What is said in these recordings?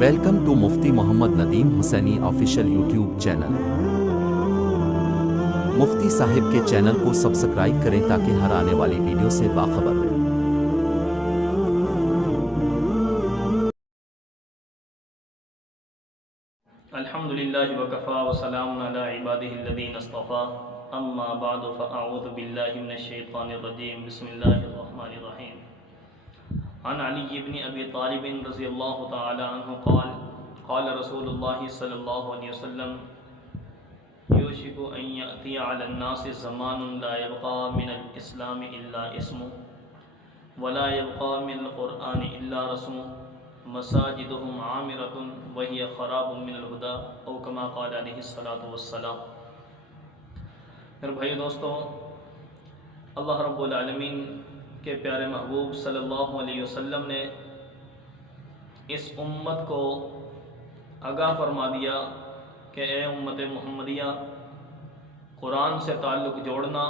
Welcome to Mufti Muhammad Nadeem Hussaini official YouTube channel. Mufti صاحب کے channel کو سبسکرائب کریں تاکہ ہر آنے والی ویڈیو سے باخبر رہیں۔ الحمدللہ وکفا وسلام علی عبادہ الذین اصطفیٰ، اما بعد فاعوذ باللہ من الشیطان الرجیم، بسم اللہ الرحمن الرحیم۔ عن علی بن ابی طالب رضی اللہ تعالی عنہ قال قال رسول اللہ صلی اللہ علیہ وسلم یوشک ان یأتی علی الناس زمان لا یبقى من الاسلام الا اسمه ولا يبقى من القرآن الا رسمه مساجدهم عامرة وهي خراب من الهدى او كما قال علیہ الصلاۃ والسلام۔ میرے بھائی دوستو، اللہ رب العالمین کے پیارے محبوب صلی اللہ علیہ وسلم نے اس امت کو آگاہ فرما دیا کہ اے امت محمدیہ، قرآن سے تعلق جوڑنا،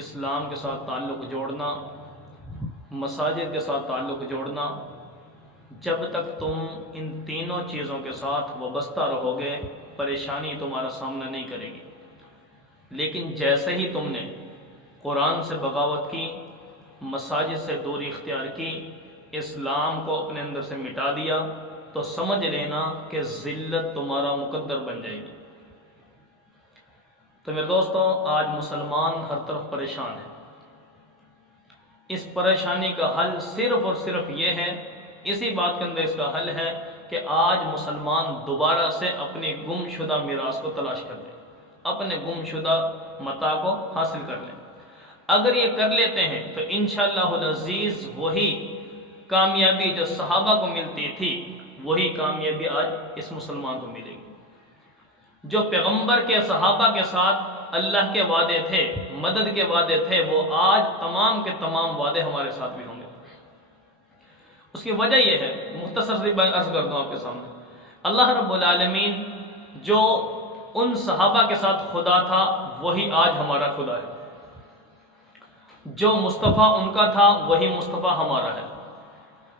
اسلام کے ساتھ تعلق جوڑنا، مساجد کے ساتھ تعلق جوڑنا، جب تک تم ان تینوں چیزوں کے ساتھ وابستہ رہو گے پریشانی تمہارا سامنا نہیں کرے گی۔ لیکن جیسے ہی تم نے قرآن سے بغاوت کی، مساجد سے دوری اختیار کی، اسلام کو اپنے اندر سے مٹا دیا، تو سمجھ لینا کہ ذلت تمہارا مقدر بن جائے گی۔ تو میرے دوستوں، آج مسلمان ہر طرف پریشان ہے۔ اس پریشانی کا حل صرف اور صرف یہ ہے، اسی بات کے اندر اس کا حل ہے کہ آج مسلمان دوبارہ سے اپنی گم شدہ میراث کو تلاش کر لیں، اپنے گم شدہ متاع کو حاصل کر لیں۔ اگر یہ کر لیتے ہیں تو انشاءاللہ العزیز وہی کامیابی جو صحابہ کو ملتی تھی، وہی کامیابی آج اس مسلمان کو ملے گی۔ جو پیغمبر کے صحابہ کے ساتھ اللہ کے وعدے تھے، مدد کے وعدے تھے، وہ آج تمام کے تمام وعدے ہمارے ساتھ بھی ہوں گے۔ اس کی وجہ یہ ہے، مختصر سی بات عرض کرتا ہوں آپ کے سامنے۔ اللہ رب العالمین جو ان صحابہ کے ساتھ خدا تھا، وہی آج ہمارا خدا ہے۔ جو مصطفیٰ ان کا تھا، وہی مصطفیٰ ہمارا ہے۔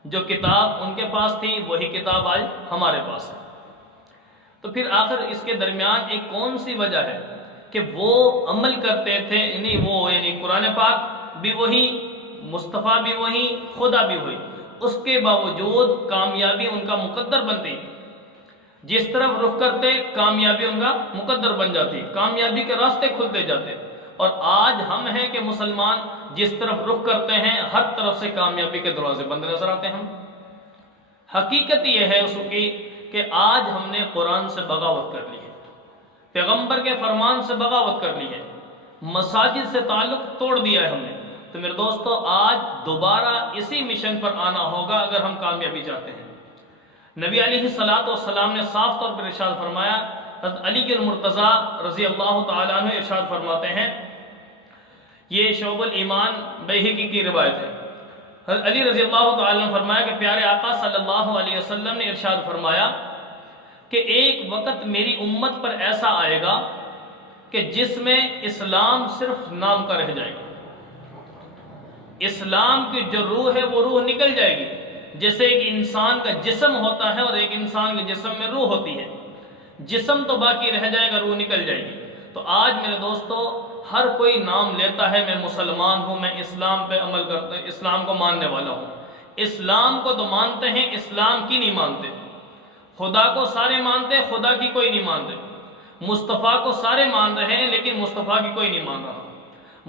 جو کتاب ان کے پاس تھی، وہی کتاب آج ہمارے پاس ہے۔ تو پھر آخر اس کے درمیان ایک کون سی وجہ ہے کہ وہ عمل کرتے تھے، یعنی قرآن پاک بھی وہی، مصطفیٰ بھی وہی، خدا بھی وہی، اس کے باوجود کامیابی ان کا مقدر بنتی۔ جس طرف رخ کرتے کامیابی ان کا مقدر بن جاتی، کامیابی کے راستے کھلتے جاتے۔ اور آج ہم ہیں کہ مسلمان جس طرف رخ کرتے ہیں، ہر طرف سے کامیابی کے دروازے بند نظر آتے ہیں۔ حقیقت یہ ہے اس کی کہ آج ہم نے قرآن سے بغاوت کر لی ہے، پیغمبر کے فرمان سے بغاوت کر لی ہے، مساجد سے تعلق توڑ دیا ہے ہم نے۔ تو میرے دوستو، آج دوبارہ اسی مشن پر آنا ہوگا اگر ہم کامیابی چاہتے ہیں۔ نبی علیہ الصلاۃ والسلام نے صاف طور پر ارشاد فرمایا، حضرت علی المرتضیٰ رضی اللہ تعالیٰ عنہ ارشاد فرماتے ہیں، یہ شعب الایمان بیہقی کی روایت ہے۔ حضرت علی رضی اللہ تعالیٰ عنہ فرمایا کہ پیارے آقا صلی اللہ علیہ وسلم نے ارشاد فرمایا کہ ایک وقت میری امت پر ایسا آئے گا کہ جس میں اسلام صرف نام کا رہ جائے گا۔ اسلام کی جو روح ہے وہ روح نکل جائے گی، جیسے ایک انسان کا جسم ہوتا ہے اور ایک انسان کے جسم میں روح ہوتی ہے۔ جسم تو باقی رہ جائے گا، روح نکل جائے گی۔ تو آج میرے دوستو، ہر کوئی نام لیتا ہے میں مسلمان ہوں، میں اسلام پہ عمل کرتا ہوں، اسلام کو ماننے والا ہوں۔ اسلام کو تو مانتے ہیں، اسلام کی نہیں مانتے۔ خدا کو سارے مانتے، خدا کی کوئی نہیں مانتے۔ مصطفیٰ کو سارے مان رہے ہیں، لیکن مصطفیٰ کی کوئی نہیں مان رہا۔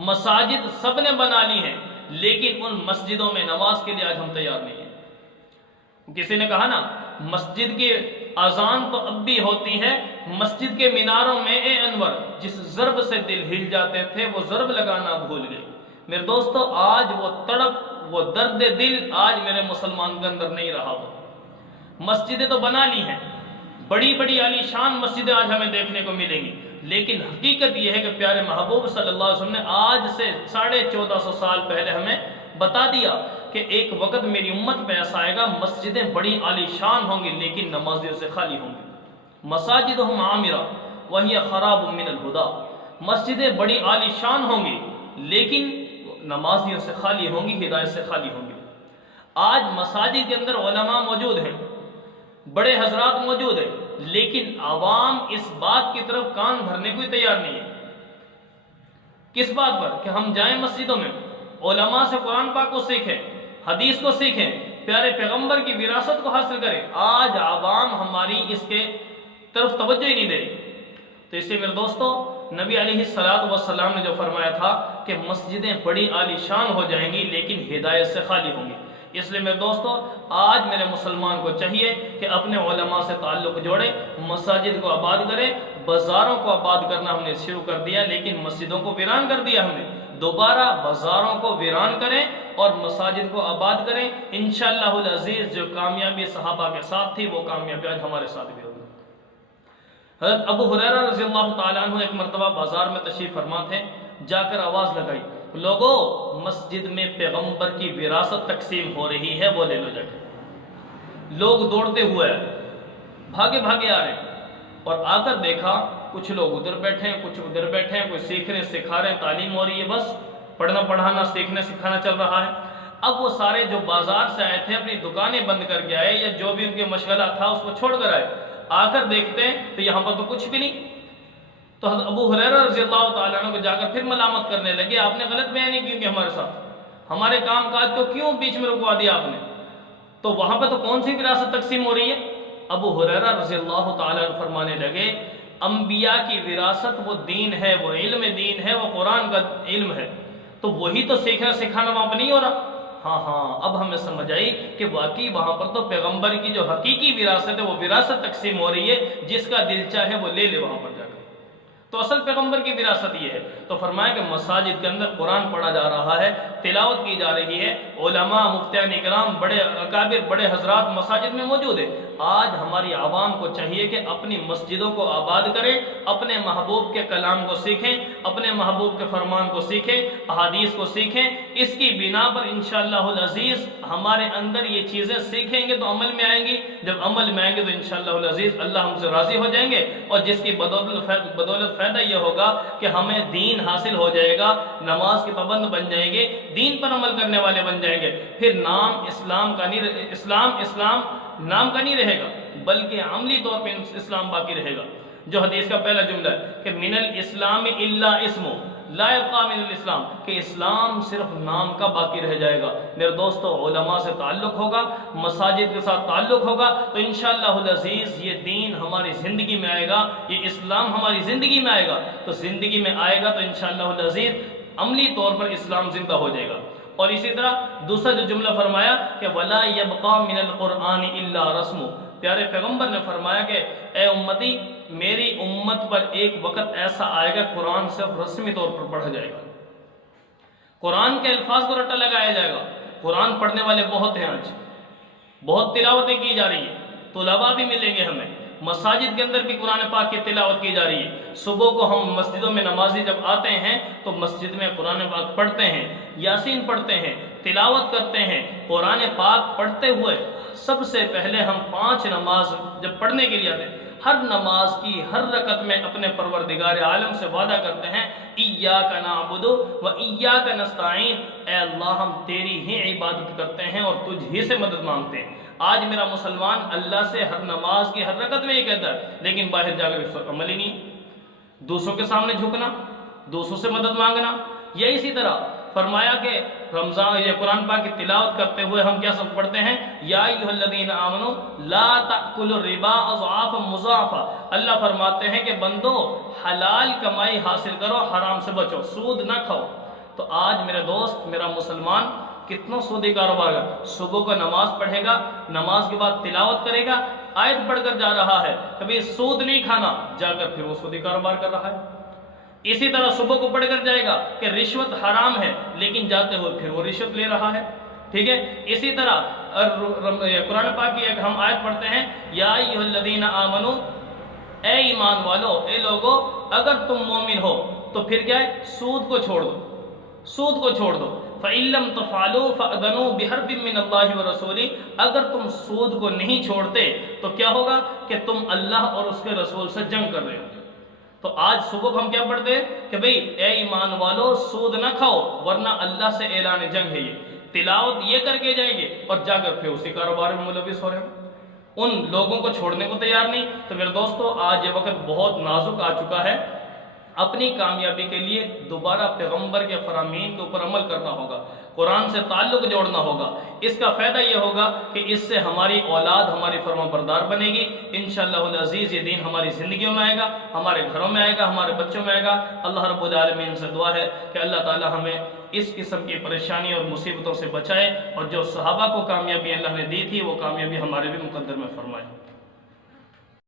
مساجد سب نے بنا لی ہیں، لیکن ان مسجدوں میں نماز کے لیے آج ہم تیار نہیں ہیں۔ کسی نے کہا نا، مسجد کی اذان تو اب بھی ہوتی ہے، مسجد کے میناروں میں اے انور جس ضرب سے دل ہل جاتے تھے، وہ ضرب لگانا بھول گئے۔ میرے دوستو، آج وہ تڑپ، وہ درد دل آج میرے مسلمان کے اندر نہیں رہا۔ وہ مسجدیں تو بنا لی ہیں، بڑی بڑی عالی شان مسجدیں آج ہمیں دیکھنے کو ملیں گی، لیکن حقیقت یہ ہے کہ پیارے محبوب صلی اللہ علیہ وسلم نے آج سے 1450 سال پہلے ہمیں بتا دیا کہ ایک وقت میری امت پہ ایسا آئے گا، مسجدیں بڑی عالی شان ہوں گی لیکن نمازیوں سے خالی ہوں گی۔ مساجدہم عامرہ وہی خراب من الہدیٰ، مسجدیں بڑی عالی شان ہوں گی لیکن نمازیوں سے خالی ہوں گی، ہدایت سے خالی ہوں گی۔ آج مساجد کے اندر علماء موجود ہیں، بڑے حضرات موجود ہیں، لیکن عوام اس بات کی طرف کان دھرنے کو تیار نہیں ہے۔ کس بات پر؟ کہ ہم جائیں مسجدوں میں، علماء سے قرآن پاک کو سیکھیں، حدیث کو سیکھیں، پیارے پیغمبر کی وراثت کو حاصل کریں۔ آج عوام ہماری اس کے طرف توجہ ہی نہیں دے رہی۔ تو اس لیے میرے دوستو، نبی علیہ الصلوۃ والسلام نے جو فرمایا تھا کہ مسجدیں بڑی عالی شان ہو جائیں گی لیکن ہدایت سے خالی ہوں گی۔ اس لیے میرے دوستو، آج میرے مسلمان کو چاہیے کہ اپنے علماء سے تعلق جوڑے، مساجد کو آباد کرے۔ بازاروں کو آباد کرنا ہم نے شروع کر دیا لیکن مسجدوں کو ویران کر دیا ہم نے۔ دوبارہ بازاروں کو ویران کریں اور مساجد کو آباد کریں۔ انشاءاللہ العزیز جو کامیابی صحابہ کے ساتھ تھی وہ کامیابی آج ہمارے ساتھ بھی ہوگی۔ حضرت ابو ہریرہ رضی اللہ تعالیٰ عنہ ایک مرتبہ بازار میں تشریف فرما تھے، جا کر آواز لگائی، لوگوں مسجد میں پیغمبر کی وراثت تقسیم ہو رہی ہے، وہ لے لو جا کے۔ لوگ دوڑتے ہوئے بھاگے بھاگے آ رہے ہیں اور آ کر دیکھا کچھ لوگ ادھر بیٹھے ہیں، کچھ ادھر بیٹھے ہیں، کوئی سیکھ رہے سکھا رہے ہیں، تعلیم ہو رہی ہے، بس پڑھنا پڑھانا سیکھنا سکھانا چل رہا ہے۔ اب وہ سارے جو بازار سے آئے تھے اپنی دکانیں بند کر کے آئے یا جو بھی ان کے مشغلہ تھا اس کو چھوڑ کر آئے، آ کر دیکھتے ہیں تو یہاں پر تو کچھ بھی نہیں۔ تو حضرت ابو ہریرہ رضی اللہ تعالیٰ عنہ کو جا کر پھر ملامت کرنے لگے، آپ نے غلط بیانی کیوں کی ہمارے ساتھ، ہمارے کام کاج کو کیوں بیچ میں رکوا دیا آپ نے؟ تو وہاں پہ تو کون سی وراثت تقسیم ہو رہی ہے؟ ابو ہریرہ رضی اللہ تعالیٰ عنہ فرمانے لگے، انبیاء کی وراثت وہ دین ہے، وہ علم دین ہے، وہ قرآن کا علم ہے، تو وہی تو سیکھنا سکھانا وہاں پہ نہیں ہو رہا۔ ہاں اب ہمیں سمجھ آئی کہ واقعی وہاں پر تو پیغمبر کی جو حقیقی وراثت ہے وہ وراثت تقسیم ہو رہی ہے، جس کا دل چاہے وہ لے لے وہاں پر جا کر۔ تو اصل پیغمبر کی وراثت یہ ہے۔ تو فرمایا کہ مساجد کے اندر قرآن پڑھا جا رہا ہے، تلاوت کی جا رہی ہے، علماء مفتیان اکرام بڑے اکابر بڑے حضرات مساجد میں موجود ہیں۔ آج ہماری عوام کو چاہیے کہ اپنی مسجدوں کو آباد کریں، اپنے محبوب کے کلام کو سیکھیں، اپنے محبوب کے فرمان کو سیکھیں، احادیث کو سیکھیں۔ اس کی بنا پر انشاءاللہ العزیز ہمارے اندر یہ چیزیں سیکھیں گے تو عمل میں آئیں گی، جب عمل میں آئیں گے تو انشاءاللہ العزیز اللہ ہم سے راضی ہو جائیں گے، اور جس کی بدولت فائدہ یہ ہوگا کہ ہمیں دین حاصل ہو جائے گا، نماز کے پابند بن جائیں گے، دین پر عمل کرنے والے بن جائیں گے۔ پھر نام اسلام کا نہیں، اسلام نام کا نہیں رہے گا بلکہ عملی طور پہ اسلام باقی رہے گا۔ جو حدیث کا پہلا جملہ ہے کہ من الاسلام الا اسمو لا يبقى من الاسلام، کہ اسلام صرف نام کا باقی رہ جائے گا۔ میرے دوستو، علماء سے تعلق ہوگا، مساجد کے ساتھ تعلق ہوگا تو انشاءاللہ العزیز یہ دین ہماری زندگی میں آئے گا، یہ اسلام ہماری زندگی میں آئے گا۔ تو زندگی میں آئے گا تو انشاءاللہ العزیز عملی طور پر اسلام زندہ ہو جائے گا۔ اور اسی طرح دوسرا جو جملہ فرمایا کہ وَلَا يَبْقَى مِنَ الْقُرْآنِ إِلَّا رَسْمُ، پیارے پیغمبر نے فرمایا کہ اے امتی، میری امت پر ایک وقت ایسا آئے گا قرآن صرف رسمی طور پر پڑھا جائے گا، قرآن کے الفاظ کو رٹا لگایا جائے گا۔ قرآن پڑھنے والے بہت ہیں، آج بہت تلاوتیں کی جا رہی ہیں، طلباء بھی ملیں گے ہمیں، مساجد کے اندر بھی قرآن پاک کی تلاوت کی جا رہی ہے۔ صبح کو ہم مسجدوں میں نمازی جب آتے ہیں تو مسجد میں قرآن پاک پڑھتے ہیں، یاسین پڑھتے ہیں، تلاوت کرتے ہیں۔ قرآن پاک پڑھتے ہوئے سب سے پہلے ہم 5 نماز جب پڑھنے کے لیے آتے ہیں، ہر نماز کی ہر رکعت میں اپنے پروردگار عالم سے وعدہ کرتے ہیں ایاک نعبد و ایاک نستعین، اے اللہ ہم تیری ہی عبادت کرتے ہیں اور تجھ ہی سے مدد مانگتے ہیں۔ آج میرا مسلمان اللہ سے ہر نماز کی ہر رکعت میں یہ کہتا ہے، لیکن باہر جا کر اس پر عمل ہی نہیں، دوسروں کے سامنے جھکنا، دوسروں سے مدد مانگنا۔ یا اسی طرح فرمایا کہ رمضان یا قرآن پاک کی تلاوت کرتے ہوئے ہم کیا سب پڑھتے ہیں، یا ایھا الذین آمنوا لا تأکلوا الربا اضعافا مضاعفا، اللہ فرماتے ہیں کہ بندو حلال کمائی حاصل کرو، حرام سے بچو، سود نہ کھاؤ۔ تو آج میرے دوست، میرا مسلمان کتنا سودی کاروبار ہے، صبح کو نماز پڑھے گا، نماز کے بعد تلاوت کرے گا، آیت پڑھ کر جا رہا ہے، کبھی سود نہیں کھانا، جا کر پھر وہ سودی کاروبار کر رہا ہے۔ اسی طرح صبح کو پڑھ کر جائے گا کہ رشوت حرام ہے، لیکن جاتے ہوئے پھر وہ رشوت لے رہا ہے، ٹھیک ہے۔ اسی طرح قرآن پاک کی ایک ہم آیت پڑھتے ہیں، یا ایھا الذین آمنوا، اے ایمان والو، اے لوگو، اگر تم مومن ہو تو پھر کیا ہے، سود کو چھوڑ دو، سود کو چھوڑ دو۔ فَإِن لَّمْ تَفْعَلُوا فَأْذَنُوا بِحَرْبٍ مِّنَ اللَّهِ وَرَسُولِهِ، اگر تم سود کو نہیں چھوڑتے تو کیا ہوگا کہ تم اللہ اور اس کے رسول سے جنگ کر رہے ہو۔ تو آج صبح کو ہم کیا پڑھتے ہیں کہ بھئی اے ایمان والو سود نہ کھاؤ ورنہ اللہ سے اعلان جنگ ہے۔ یہ تلاوت یہ کر کے جائیں گے اور جا کر پھر اسی کاروبار میں ملوث ہو رہے ہیں۔ ان لوگوں کو چھوڑنے کو تیار نہیں۔ تو میرے دوستو آج یہ وقت بہت نازک آ چکا ہے، اپنی کامیابی کے لیے دوبارہ پیغمبر کے فرامین کے اوپر عمل کرنا ہوگا، قرآن سے تعلق جوڑنا ہوگا۔ اس کا فائدہ یہ ہوگا کہ اس سے ہماری اولاد ہماری فرما بردار بنے گی، انشاءاللہ العزیز یہ دین ہماری زندگیوں میں آئے گا، ہمارے گھروں میں آئے گا، ہمارے بچوں میں آئے گا۔ اللہ رب العالمین سے دعا ہے کہ اللہ تعالی ہمیں اس قسم کی پریشانی اور مصیبتوں سے بچائے، اور جو صحابہ کو کامیابی اللہ نے دی تھی وہ کامیابی ہمارے بھی مقدر میں فرمائے۔